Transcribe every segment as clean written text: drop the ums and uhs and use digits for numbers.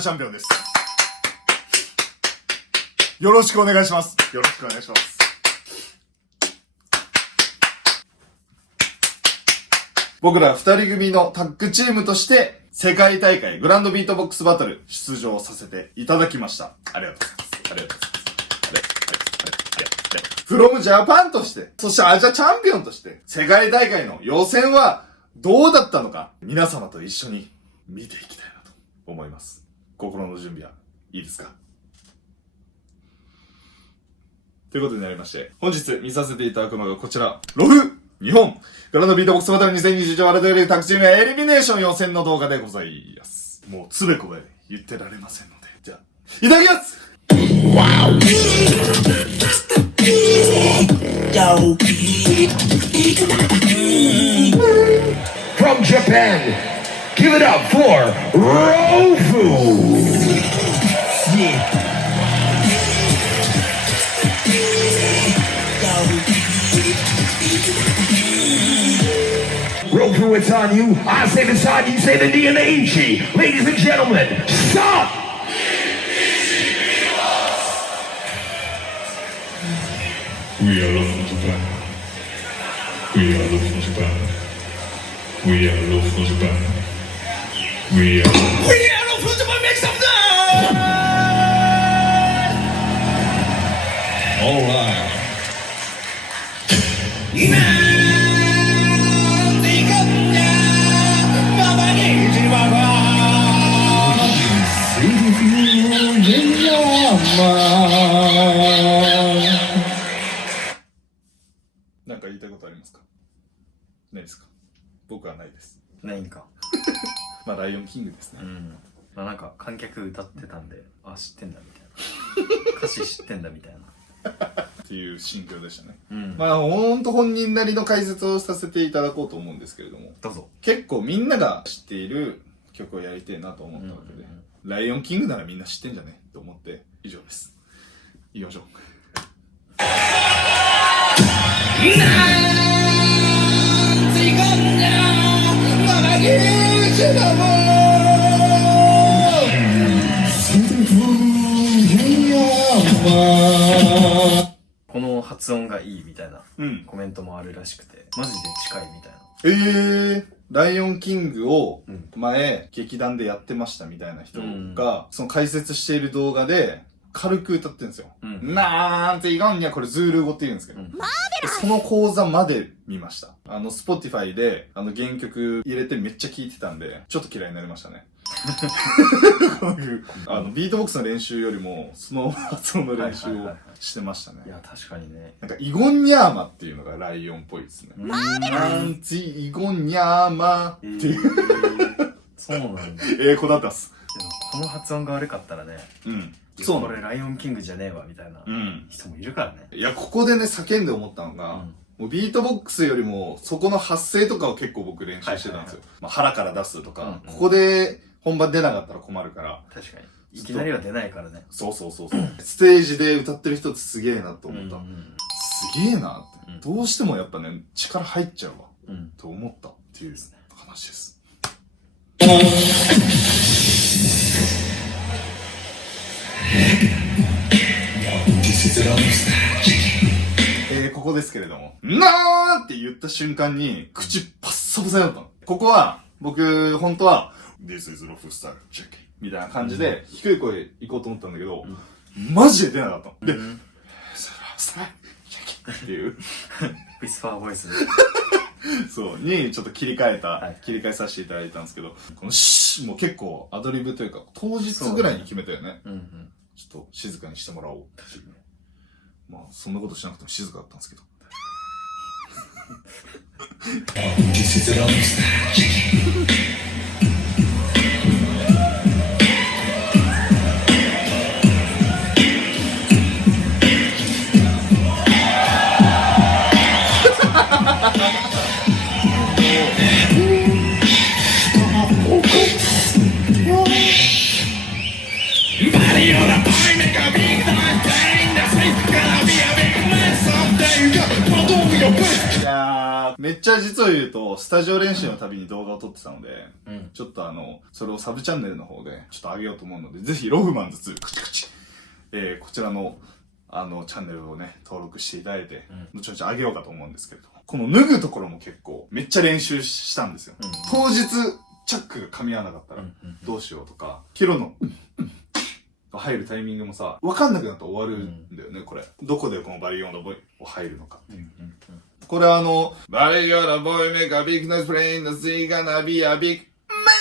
チャンピオンです。よろしくお願いします。よろしくお願いします。僕ら二人組のタッグチームとして世界大会グランドビートボックスバトル出場させていただきました。ありがとうございます。ありがとうございます。フロムジャパンとして、そしてアジアチャンピオンとして、世界大会の予選はどうだったのか、皆様と一緒に見ていきたいなと思います。心の準備はいいですか？ということになりまして、本日見させていただくのがこちら、ロフ日本グランドビートボックスバトル2020ワールドレータッグチームエリミネーション予選の動画でございます。もうつべこべ言ってられませんので、じゃあ、いただきます。From Japan, give it up for Rofu! Rofu, it's on you. I say the side, you say the D and the Ichi. Ladies and gentlemen, stop! We are love from Japan. We are love from Japan. We are love from Japan. We are love from Japan. Make some noise! Alright. Mama. なんか言いたいことありますか？ないですか？僕はないです。ないんか。まあライオンキングですね。まあなんか観客歌ってたんで、あ、知ってんだみたいな。歌詞知ってんだみたいな。っていう心境でしたね。うん。まあほんと本人なりの解説をさせていただこうと思うんですけれども、どうぞ。結構みんなが知っている曲をやりたいなと思ったわけで、ライオンキングならみんな知ってんじゃねと思って以上です。行きましょう。この発音がいいみたいなうん。コメントもあるらしくて、マジで近いみたいな。ライオンキングをうん前劇団でやってましたみたいな人が、その解説している動画で軽く歌ってるんですよ。なんていかんにゃ、これズール語って言うんですけど。その講座まで見ました。Spotify で原曲入れてめっちゃ聴いてたんで、ちょっと嫌いになりましたね。こういうビートボックスの練習よりも、その発音の練習をしてましたね。いや、確かにね。なんか、イゴンニャーマっていうのがライオンっぽいですね。なんち、イゴンニャーマっていう、そうなんだ。英語だったっす。でもこの発音が悪かったらね、うん。いやそうこれライオンキングじゃねえわみたいなうん。人もいるからね。いや、ここでね、叫んで思ったのが、もうビートボックスよりも、そこの発声とかを結構僕練習してたんですよ。まあ、腹から出すとか、ここで本番出なかったら困るから。確かに。いきなりは出ないからね。そう。ステージで歌ってる人ってすげえなと思った。すげえなって。どうしてもやっぱね、力入っちゃうわ。と思ったっていう話です。ここですけれども、なーって言った瞬間に、口パッサパサになったの。ここは、僕、本当は、This is Rough Style Check みたいな感じで、低い声行こうと思ったんだけど、マジで出なかったの。で、スタイルチェックっていう、ウィスファーボイスで。そう、にちょっと切り替えさせていただいたんですけど、このもう結構アドリブというか、当日ぐらいに決めたよね。ちょっと静かにしてもらおうっていうね。まあ、そんなことしなくても静かだったんですけど。いやー、めっちゃ実を言うと、スタジオ練習のたびに動画を撮ってたので、うんちょっとそれをサブチャンネルの方で、ちょっと上げようと思うので、ぜひ、ロフマンズ2、カチカチ。こちらの、チャンネルをね、登録していただいて、後々上げようかと思うんですけれども、この脱ぐところも結構、めっちゃ練習したんですよ。当日、チャックが噛み合わなかったら、どうしようとか、ヒロの、が入るタイミングもさ、わかんなくなったら終わるんだよね、これ。どこでこのバリオンのボイを入るのかっていう。これはバリオンのボイメカビッグノイズプレインのスイガナビアビッグメ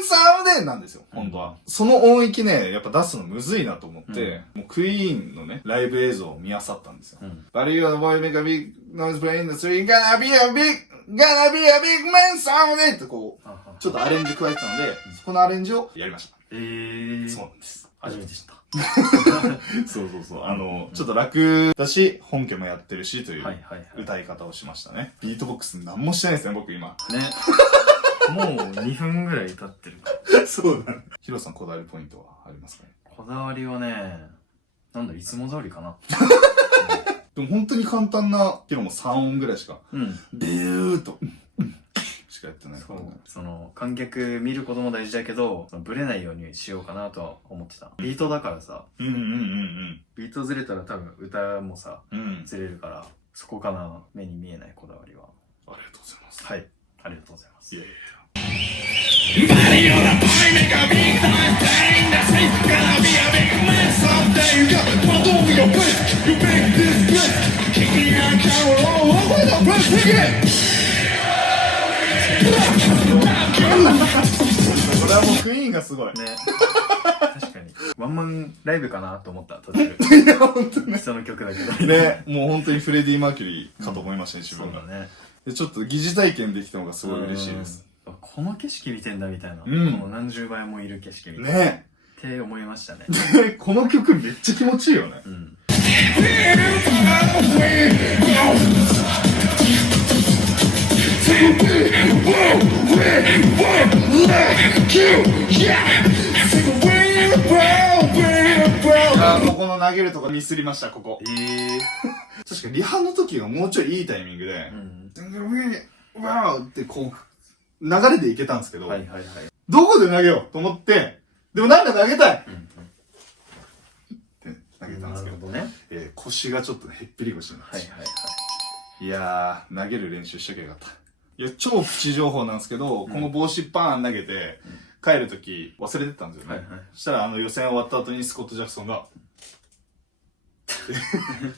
ンサウデンなんですよ、本当は。その音域ね、やっぱ出すのむずいなと思って、もうクイーンのね、ライブ映像を見漁ったんですよ。バリオンのボイメカビッグノイズプレインのスイガナビアビッグガナビアビッグメンサウデンってこう、ちょっとアレンジ加えてたので、そこのアレンジをやりました。そうなんです。初めて知った。そう。ちょっと楽だし、本家もやってるしという歌い方をしましたね。ビートボックス何もしてないですね、僕今。ね。もう2分ぐらい経ってる。そうだね。ヒロさんこだわりポイントはありますかね？こだわりはね、なんだ、いつも通りかな。でも本当に簡単な、ヒロも3音ぐらいしか、ビューと、しかやってないからね。その、観客見ることも大事だけど、ブレないようにしようかなとは思ってた。ビートだからさ、ビートずれたら多分歌もさ、ずれるから、そこかな、目に見えないこだわりは。ありがとうございます。はい、ありがとうございます。いやいやいや。これはもうクイーンがすごい。ね。確かに。ワンマンライブかなと思った、途中。いや、ほんとね。人の曲だけど。ね、もう本当にフレディ・マーキュリーかと思いましたね、自分が。そうだね。で、ちょっと疑似体験できたのがすごい嬉しいです。この景色見てんだみたいな。こんの何十倍もいる景色みたいな。ねって思いましたね。で、この曲めっちゃ気持ちいいよね。もうこの投げるとこミスりました、ここ。確かリハの時がもうちょいいいタイミングで、わーってこう、流れでいけたんですけど、どこで投げようと思って、でもなんか投げたいって投げたんですけど、腰がちょっとね、へっぴり腰になってしまいました。いやー、投げる練習しときゃよかった。いや、超プチ情報なんですけど、この帽子バーン投げて、帰るとき忘れてたんですよね。そしたら予選終わった後にスコット・ジャクソンが、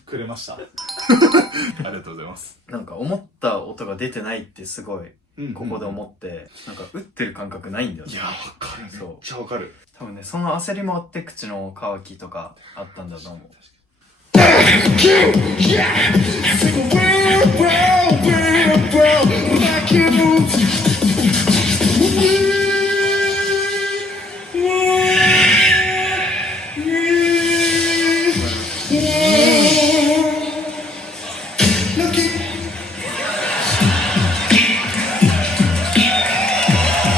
くれました。ありがとうございます。なんか思った音が出てないってすごい、ここで思って、なんか打ってる感覚ないんだよね。いや、わかる。めっちゃわかる。多分ね、その焦りもあって口の渇きとかあったんだと思う。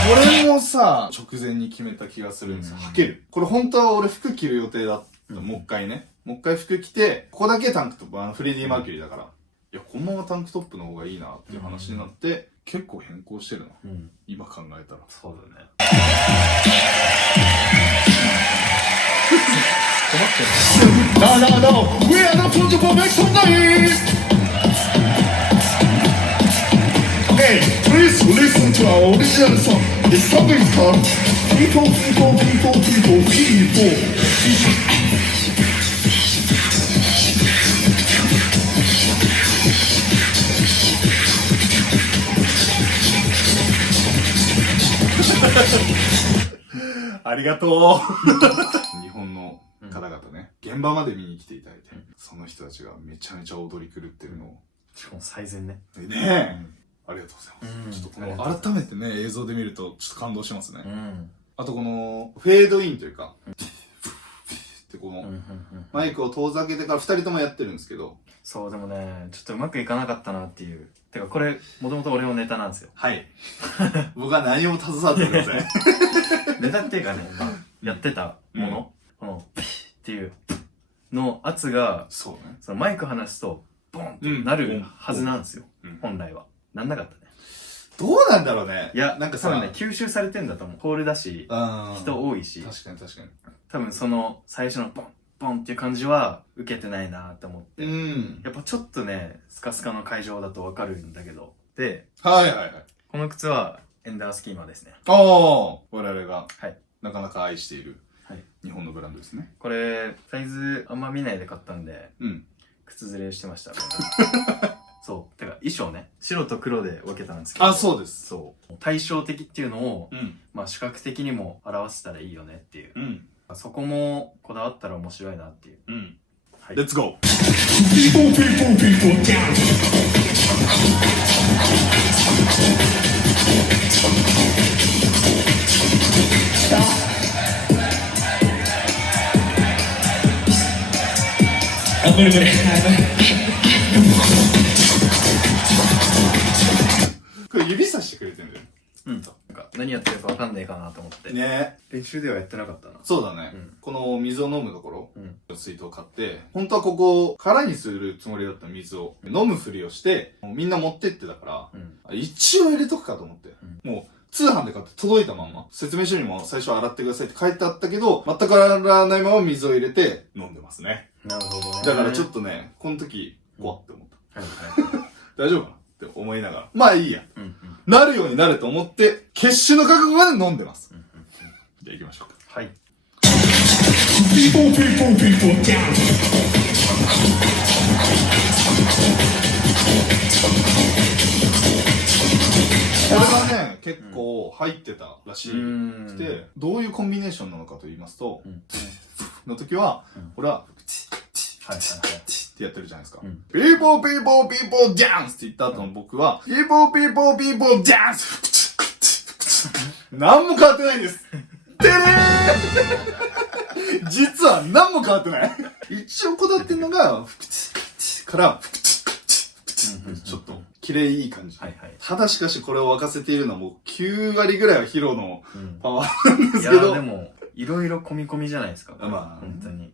俺もさ、直前に決めた気がするんですよ。履ける。これ本当は俺服着る予定だった。もう一回ね。もう一回服着て、ここだけタンクトップ、フレディ・マーキュリーだから。いや、このままタンクトップの方がいいなっていう話になって、結構変更してるな。今考えたら。そうだね。No, we are not going to make some noise. Okay, please listen to our original song. The song is called People, People, People, People, People. People. ありがとう。日本の方々ね、現場まで見に来ていただいて、その人たちがめちゃめちゃ踊り狂ってるのを。しかも最善ね。ねえ、ありがとうございます。ちょっとこの改めてね、映像で見るとちょっと感動しますね。あとこのフェードインというか、ってこのマイクを遠ざけてから2人ともやってるんですけど。そう、でもね、ちょっとうまくいかなかったなっていう。てかこれ、もともと俺のネタなんですよ。はい。僕は何も携わってください。ネタっていうかね、やってたもの、この、ピッっていうの圧が、そうね。そのマイク離すと、ボンってなるはずなんですよ。本来は。なんなかったね。どうなんだろうね。いや、なんかさ、多分ね、吸収されてんだと思う。ホールだし、人多いし。確かに確かに。多分その、最初のポン、ポンっていう感じは、受けてないなって思って。やっぱちょっとね、スカスカの会場だとわかるんだけど。で、はいはいはい。この靴は、エンダースキーマですね。我々が、はい。なかなか愛している、はい。日本のブランドですね。これ、サイズあんま見ないで買ったんで、靴ずれしてました。そう。てか、衣装ね。白と黒で分けたんですけど。あ、そうです。そう。対照的っていうのを、まあ視覚的にも表せたらいいよねっていう。そこもこだわったら面白いなっていう。はい。レッツゴー。これ指さしてくれてんだよ。なんか何やってるかわかんないかなと思って。ね。練習ではやってなかったな。そうだね。この水を飲むところ、水筒を買って、本当はここ、空にするつもりだった水を飲むふりをして、みんな持ってってたから、一応入れとくかと思って。もう、通販で買って届いたまんま、説明書にも最初洗ってくださいって書いてあったけど、全く洗わないまま水を入れて飲んでますね。なるほどね。だからちょっとね、この時、怖って思った。大丈夫かなって思いながら。まあいいや。なるようになると思って、決死の覚悟まで飲んでます。じゃあ行きましょうか。はい。これがね、結構入ってたらしくて、どういうコンビネーションなのかと言いますと、の時は、俺は、ってやってるじゃないですか。ピーポーピーポーピーポーダンスって言った後の僕は、ピーポーピーポーピーポーダンス何も変わってないんです。てれー実は何も変わってない。一応こだわってんのが、から、ちょっと、綺麗いい感じ。ただしかしこれを沸かせているのはもう9割ぐらいはヒロのパワーなんですけど。いやでも、いろいろ込み込みじゃないですか。まあ、本当に。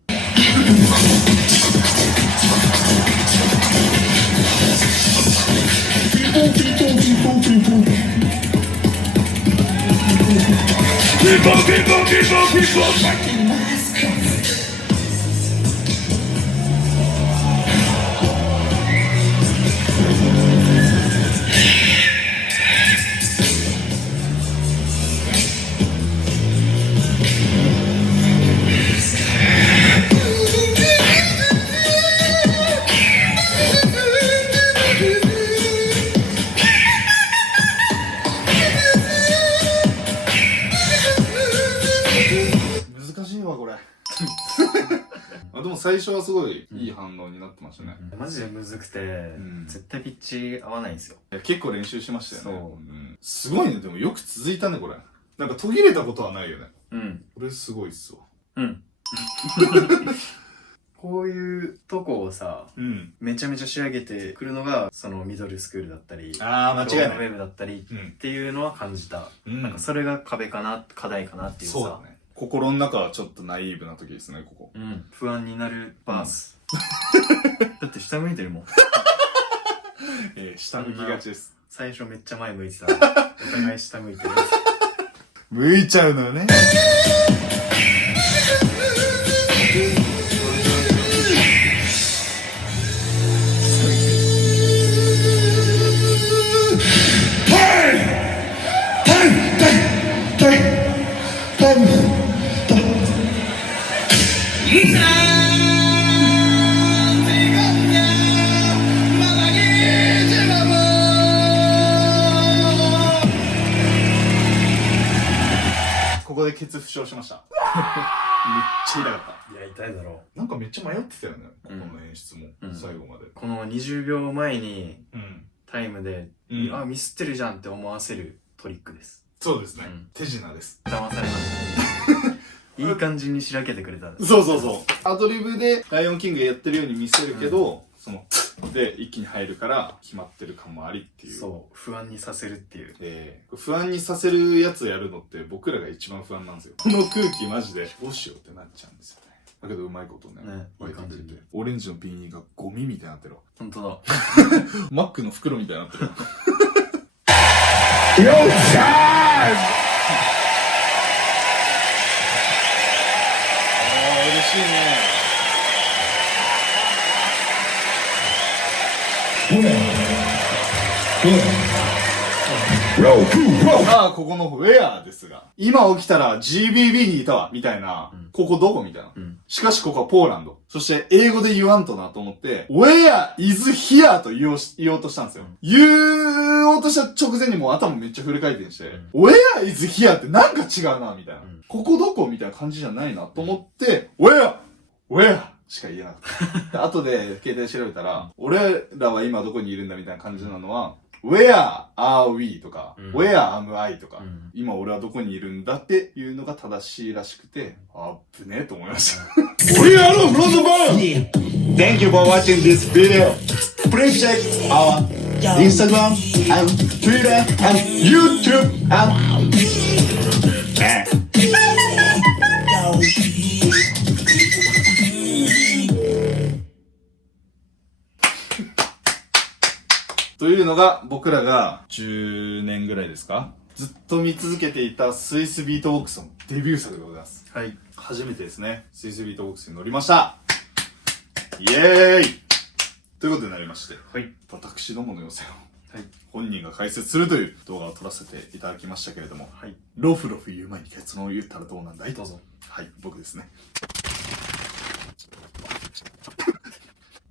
難しいわこれ。でも最初はすごいいい反応になってましたね。マジでむずくて、絶対ピッチ合わないんですよ。結構練習しましたよね。すごいね。でもよく続いたねこれ。なんか途切れたことはないよね。これすごいっすわ。こういうとこをさ、めちゃめちゃ仕上げてくるのが、そのミドルスクールだったり、間違いない。ウェブだったりっていうのは感じた。なんかそれが課題かなっていうさ。そうだね。心の中はちょっとナイーブな時ですね、ここ。不安になるバース。だって下向いてるもん。下向きがちです。最初めっちゃ前向いてた。お互い下向いてる。向いちゃうのよね。ここでケツ負傷しました。めっちゃ痛かった。いや、痛いだろう。なんかめっちゃ迷ってたよね、この演出も、最後まで。この20秒前に、タイムで、あ、ミスってるじゃんって思わせるトリックです。そうですね。手品です。騙されました。いい感じにしらけてくれたんです。そうそうそう。アドリブでライオンキングやってるように見せるけど、その、で一気に入るから決まってる感もありっていう。そう、不安にさせるっていう。不安にさせるやつやるのって僕らが一番不安なんですよ。この空気マジでどうしようってなっちゃうんですよね。だけどうまいことね。いい感じで。オレンジのビニーがゴミみたいになってるわ。ほんとだ。マックの袋みたいになってるわ。Yo, time! 嬉しいね。さあ、ここのウェアですが、今起きたら GBB にいたわ、みたいな、ここどこみたいな。しかしここはポーランド。そして英語で言わんとなと思って、Where is here と言おうとしたんですよ。言おうとした直前にもう頭めっちゃフル回転して、Where is here ってなんか違うな、みたいな。ここどこみたいな感じじゃないなと思って、Where しか言えなかった。後で携帯で調べたら、俺らは今どこにいるんだみたいな感じなのは、Where are we? とか、Where am I? とか、今俺はどこにいるんだっていうのが正しいらしくて、あぶねえと思いました。We are from Japan! Thank you for watching this video. Please check our Instagram and Twitter and YouTube and... というのが僕らが10年ぐらいですかずっと見続けていたスイスビートボックスのデビュー作でございます。はい。初めてですね、スイスビートボックスに乗りました。イエーイということになりまして、はい。私どもの予選を、はい。本人が解説するという動画を撮らせていただきましたけれども、はい。ロフロフ言う前に結論を言ったらどうなんだい？どうぞ。はい、僕ですね。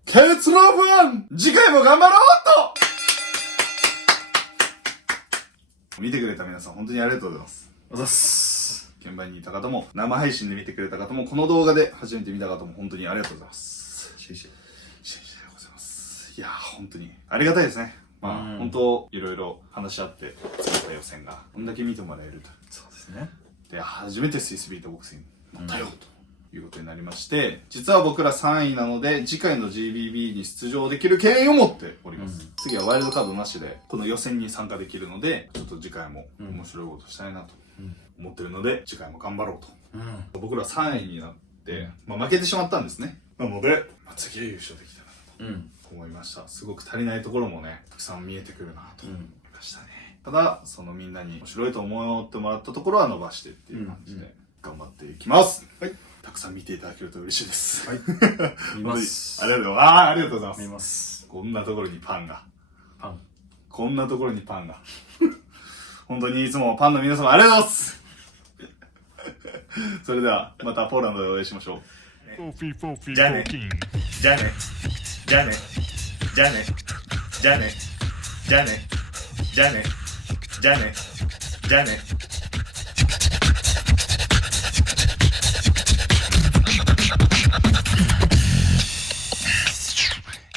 結論は次回も頑張ろうと見てくれた皆さん本当にありがとうございます。おざっす。現場にいた方も、生配信で見てくれた方も、この動画で初めて見た方も本当にありがとうございます。シェイシェイ。シェイシェイでございます。いやー、本当にありがたいですね。まあ、本当いろいろ話し合って作った予選が、こんだけ見てもらえると。そうですね。で、初めてスイスビートボックスに乗ったよ、ということになりまして、実は僕ら3位なので、次回の GBB に出場できる権威を持っております。次はワイルドカードなしで、この予選に参加できるので、ちょっと次回も面白いことしたいなと思ってるので、次回も頑張ろうと。僕ら3位になって、まあ負けてしまったんですね。なので、まあ、次は優勝できたらなと思いました。すごく足りないところもね、たくさん見えてくるなと思いましたね。ただ、そのみんなに面白いと思ってもらったところは伸ばしてっていう感じで、頑張っていきます。はい。たくさん見ていただけると嬉しいです。はい。見ます。ありがとうございます。ありがとうございます。見ます。こんなところにパンが。パン。こんなところにパンが。本当にいつもパンの皆様ありがとうございます。それでは、またポーランドでお会いしましょう。じゃあね。じゃあね。じゃあね。じゃあね。じゃあね。じゃあね。じゃあね。じゃあね。じゃあね。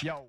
Yo.